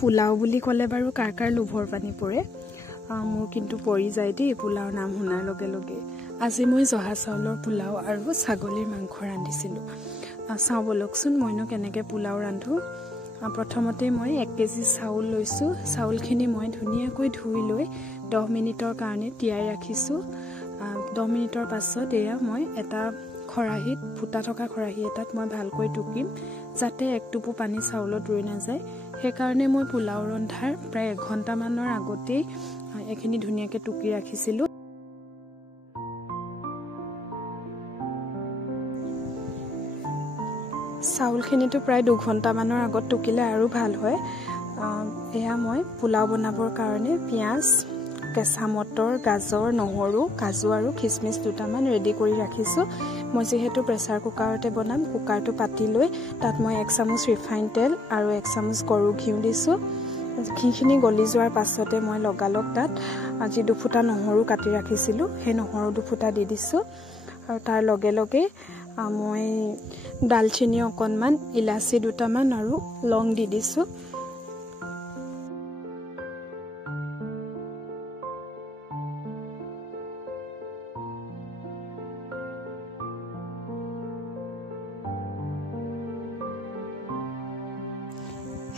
পোলাও বুলি ক'লে বাৰু কাৰ কাৰ লোভৰ পানী পৰে মোৰ কিন্তু পৰি যায় দেই পোলাওৰ নাম শুনাৰ লগে লগে আজি মই জহা চাউলৰ পোলাও আৰু ছাগলীৰ মাংস ৰান্ধিছিলোঁ চাওঁ বলকচোন মইনো কেনেকৈ পোলাও ৰান্ধো প্ৰথমতে মই 1 কেজি চাউল লৈছোঁ চাউলখিনি মই ধুনীয়াকৈ ধুই লৈ 10 মিনিটৰ কাৰণে তিয়াই ৰাখিছোঁ 10 মিনিটৰ পাছত এয়া মই এটা খৰাহিত ফুটা থকা খৰাহি এটাত মই ভালকৈ টুকিম যাতে এক টোপো পানী চাউলত ৰৈ নাযায় সেইকাৰণে মই পোলাও ৰন্ধাৰ প্ৰায় 1 ঘণ্টামানৰ আগতেই এখিনি ধুনীয়াকৈ টুকি ৰাখিছিলোঁ চাউলখিনিটো প্ৰায় 2 ঘণ্টামানৰ আগত টুকিলে আৰু ভাল হয় এয়া মই পোলাও বনাবৰ কাৰণে পিঁয়াজ কেঁচা মটৰ গাজৰ নহৰু কাজু আৰু খিচমিচ দুটামান ৰেডি কৰি ৰাখিছোঁ মই যেহেতু প্ৰেছাৰ কুকাৰতে বনাম কুকাৰটো পাতি লৈ তাত মই 1 চামুচ ৰিফাইন তেল আৰু 1 চামুচ গৰু ঘিউ দিছোঁ ঘিখিনি গলি যোৱাৰ পাছতে মই লগালগ তাত আজি দুফুটা নহৰু কাটি ৰাখিছিলোঁ সেই নহৰু দুফুটা দি দিছোঁ আৰু তাৰ লগে লগে মই দালচিনি অকণমান ইলাচি দুটামান আৰু লং দি দিছোঁ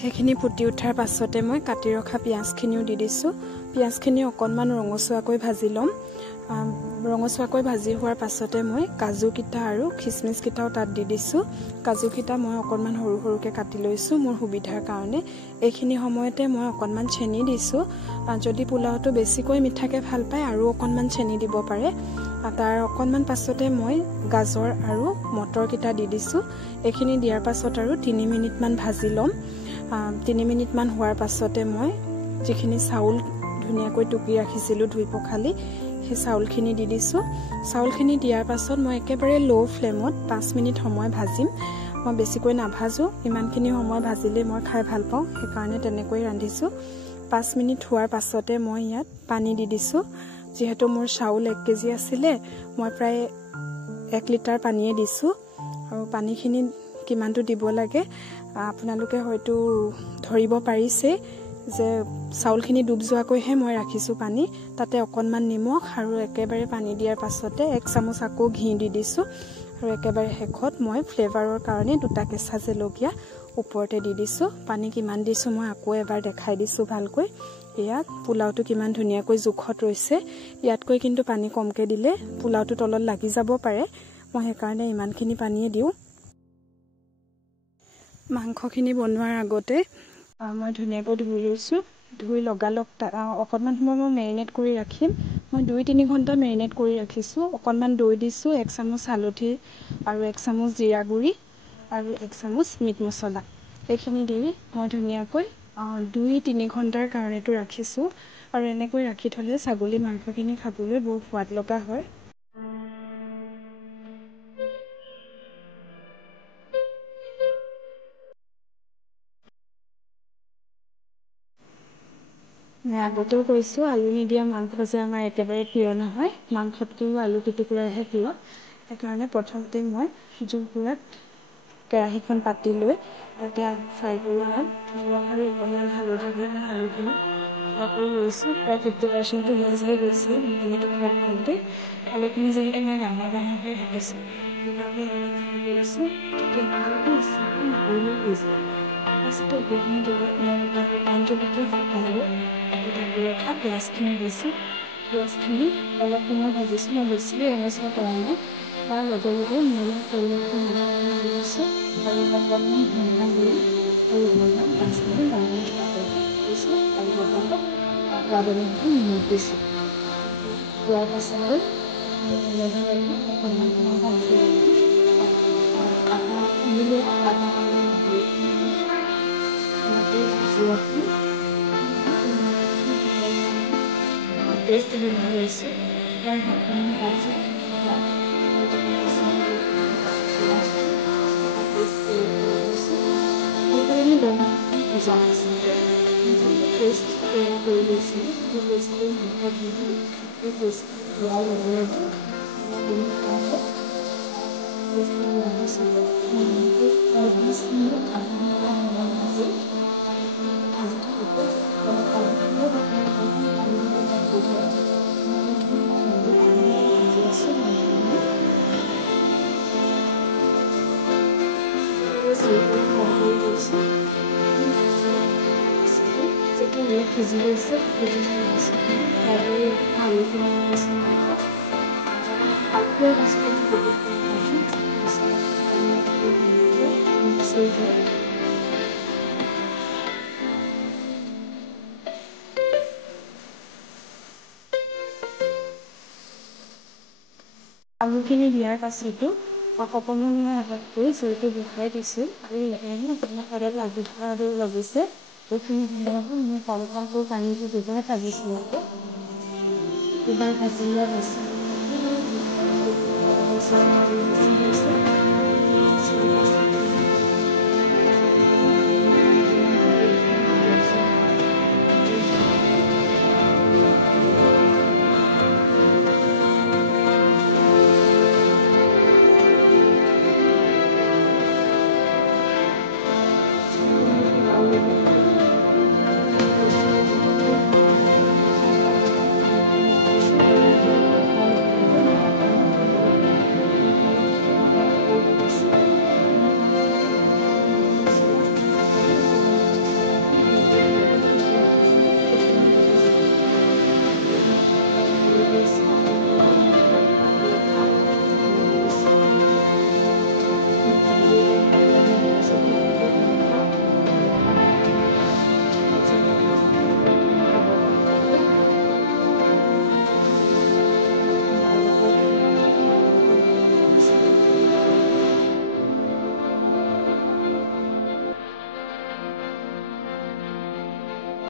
সেইখিনি ফুটি উঠাৰ পাছতে মই কাটি ৰখা পিঁয়াজখিনিও দি দিছোঁ পিঁয়াজখিনি অকণমান ৰঙচুৱাকৈ ভাজি ল'ম ৰঙচুৱাকৈ ভাজি হোৱাৰ পাছতে মই কাজুকিটা আৰু খিচমিচকিটাও তাত দি দিছোঁ কাজুকিটা মই অকণমান সৰু সৰুকৈ কাটি লৈছোঁ মোৰ সুবিধাৰ কাৰণে এইখিনি সময়তে মই অকণমান চেনি দিছোঁ যদি পোলাওটো বেছিকৈ মিঠাকৈ ভাল পায় আৰু অকণমান চেনি দিব পাৰে তাৰ অকণমান পাছতে মই গাজৰ আৰু মটৰকিটা দি দিছোঁ এইখিনি দিয়াৰ পাছত আৰু 3 মিনিটমান ভাজি ল'ম 3 মিনিটমান হোৱাৰ পাছতে মই যিখিনি চাউল ধুনীয়াকৈ টুকি ৰাখিছিলোঁ ধুই পখালি সেই চাউলখিনি দি দিছোঁ চাউলখিনি দিয়াৰ পাছত মই একেবাৰে লো ফ্লেমত 5 মিনিট সময় ভাজিম মই বেছিকৈ নাভাজো ইমানখিনি সময় ভাজিলে মই খাই ভাল পাওঁ সেইকাৰণে তেনেকৈ ৰান্ধিছোঁ 5 মিনিট হোৱাৰ পাছতে মই ইয়াত পানী দি দিছোঁ যেহেতু মোৰ চাউল 1 কেজি আছিলে মই প্ৰায় 1 লিটাৰ পানীয়ে দিছোঁ আৰু পানীখিনি কিমানটো দিব লাগে আপোনালোকে হয়তো ধৰিব পাৰিছে যে চাউলখিনি ডুব যোৱাকৈহে মই ৰাখিছোঁ পানী তাতে অকণমান নিমখ আৰু একেবাৰে পানী দিয়াৰ পাছতে 1 চামুচ আকৌ ঘি দি দিছোঁ আৰু একেবাৰে শেষত মই ফ্লেভাৰৰ কাৰণে 2টা কেঁচা জলকীয়া ওপৰতে দি দিছোঁ পানী কিমান দিছোঁ মই আকৌ এবাৰ দেখাই দিছোঁ ভালকৈ ইয়াত পোলাওটো কিমান ধুনীয়াকৈ জোখত ৰৈছে ইয়াতকৈ কিন্তু পানী কমকৈ দিলে পোলাওটো তলত লাগি যাব পাৰে মই সেইকাৰণে ইমানখিনি পানীয়ে দিওঁ মাংসখিনি বনোৱাৰ আগতে মই ধুনীয়াকৈ ধুই লৈছোঁ ধুই লগালগ অকণমান সময় মই মেৰিনেট কৰি ৰাখিম মই 2-3 ঘণ্টা মেৰিনেট কৰি ৰাখিছোঁ অকণমান দৈ দিছোঁ 1 চামুচ হালধি আৰু 1 চামুচ জিৰা গুড়ি আৰু 1 চামুচ মিট মছলা এইখিনি দি মই ধুনীয়াকৈ 2-3 ঘণ্টাৰ কাৰণেতো ৰাখিছোঁ আৰু এনেকৈ ৰাখি থ'লে ছাগলী মাংসখিনি খাবলৈ বৰ সোৱাদ লগা হয় মই আগতেও কৈছোঁ আলু নিদিয়া মাংস যে আমাৰ একেবাৰে প্ৰিয় নহয় মাংসতকৈও আলু পিটিকুৰাহে প্ৰিয় সেইকাৰণে প্ৰথমতে মই জুইকুৰাত কেৰাহীখন পাতি লৈ তাতে ফ্ৰাই কৰি ল'ম নিমখ আৰু অকণমান হালধি আকৌ লৈছোঁ প্ৰায় 50% হৈ যায় গৈছে মিনিট ফ্ৰাই কৰোঁতে আলুখিনি যিহেতু মই ডাঙৰকৈ ৰাখিছোঁ সেইকাৰণে লৈছোঁ তাৰপিছতে এইখিনি ৰখা পিঁয়াজখিনি দিছোঁ পিঁয়াজখিনি অলপ সময় ভাজিছোঁ মই বেছিকৈ ৰঙচুৱা কৰা নাই তাৰ লগে লগে মই পৰিমাণটো দি দিছোঁ আৰু অকণমান ধনিয়া গুড়ি আৰু অকণমান পাঁচফোৰণ ডাঙৰ দিছোঁ আৰু লগালগ সোৱাদ অনুসৰি নিমখ দিছোঁ খোৱাৰ পাছতে অকণমান সময় ভাজি টেষ্ট ধুনীয়া হৈছে সিজি গৈছে আৰু আলুখিনি আলুখিনি দিয়াৰ পাছতো অকণমান আগত কৰি জুইটো বহাই দিছোঁ আৰু লাহেৰে লাগি আৰু লাগিছে এইখিনি ধুনীয়াকৈ মই কম কমকৈ পানী দি দুবাৰ ভাজিছোঁ আকৌ দুবাৰ ভাজি লোৱা হৈছে